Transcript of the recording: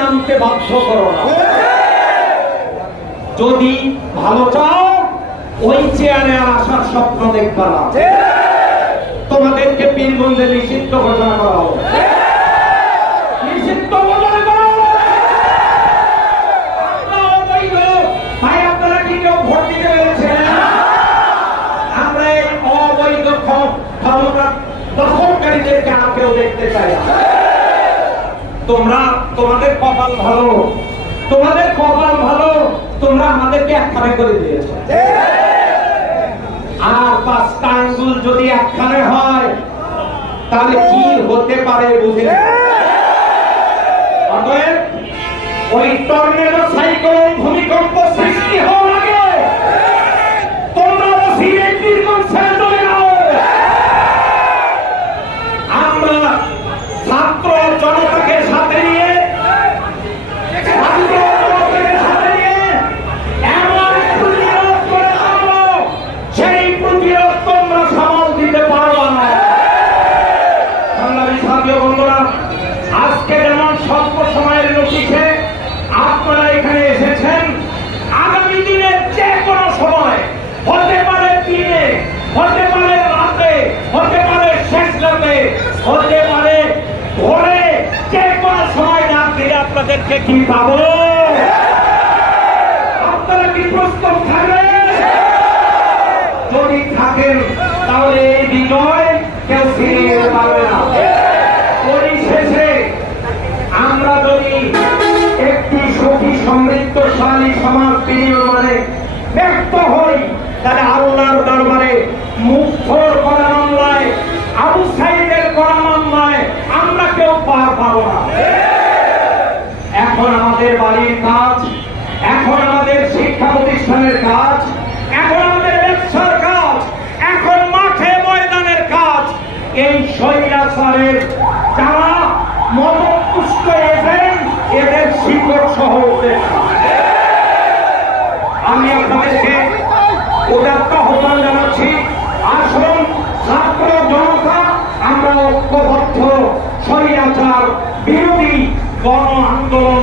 নামতে বাধ্য করো না। যদি ভালো চাও ওই চেয়ারে আর আসার স্বপ্ন দেখবা না। তোমাদেরকে পীরগঞ্জে নিষিদ্ধ ঘোষণা করা হবে, নিষিদ্ধ ঘোষণা করা হবে। ভাই আপনারা কি কেউ ভোট দিতে পেরেছেন? আমরা এই অবৈধ ক্ষমতা দখলকারীদেরকে আর কেউ দেখতে চাই না। তোমাদের কপাল ভালো, তোমাদের কপাল ভালো, তোমরা আমাদেরকে একখানে করে দিয়েছো। আর 5টা আঙ্গুল যদি একখানে হয় তাহলে কি হতে পারে বুঝে। অতএব ওই টর্নেডো সাইক্লোন ভূমিকম্প সৃষ্টি হওয়ার আগে তোমরা চলে যাও। আমরা ছাত্র জনতাকে সাথে নিয়ে এমন প্রতিরোধ করে দেবো, সেই প্রতিরোধ তোমরা সামাল দিতে পারো না। বাংলাদেশ সাথীয় বন্ধুরা, আজকে যেমন স্বল্প সময়ের নোটিশে আপনারা এখানে এসেছেন, আগামী দিনে যে কোনো সময় হতে পারে, দিনে হতে পারে, রাতে হতে পারে, শেষ রাতে হতে পারে, ভোরে, যে কোনো সময় রাত দিলে আপনাদেরকে কি পাবো? আপনারা কি প্রস্তুত থাকবেন? যদি থাকেন তাহলে এই বিজয় কেউ ছিনিয়ে নিতে পারবে না। পরিশেষে আমরা যদি একটি সুখী সমৃদ্ধশালী সমাজ বিনির্মাণে ব্যর্থ হই, তাহলে আল্লাহর দরবারে মুগ্ধর করা মামলায়, আবু সাইদের করা মামলায় আমরা কেউ পার পাবো না। এখন আমাদের বাড়ির কাজ, এখন আমাদের শিক্ষা প্রতিষ্ঠানের কাজ, এখন আমাদের ব্যবসার কাজ, এখন মাঠে ময়দানের কাজ এই স্বৈরাচারের যারা মদতপুষ্ট এজেন্ট এদের শিকড় সহ আমি আপনাদেরকে উদাত্ত আহ্বান জানাচ্ছি। আসুন ছাত্র জনতা আমরা ঐক্যবদ্ধ স্বৈরাচার বিরোধী গণ আন্দোলন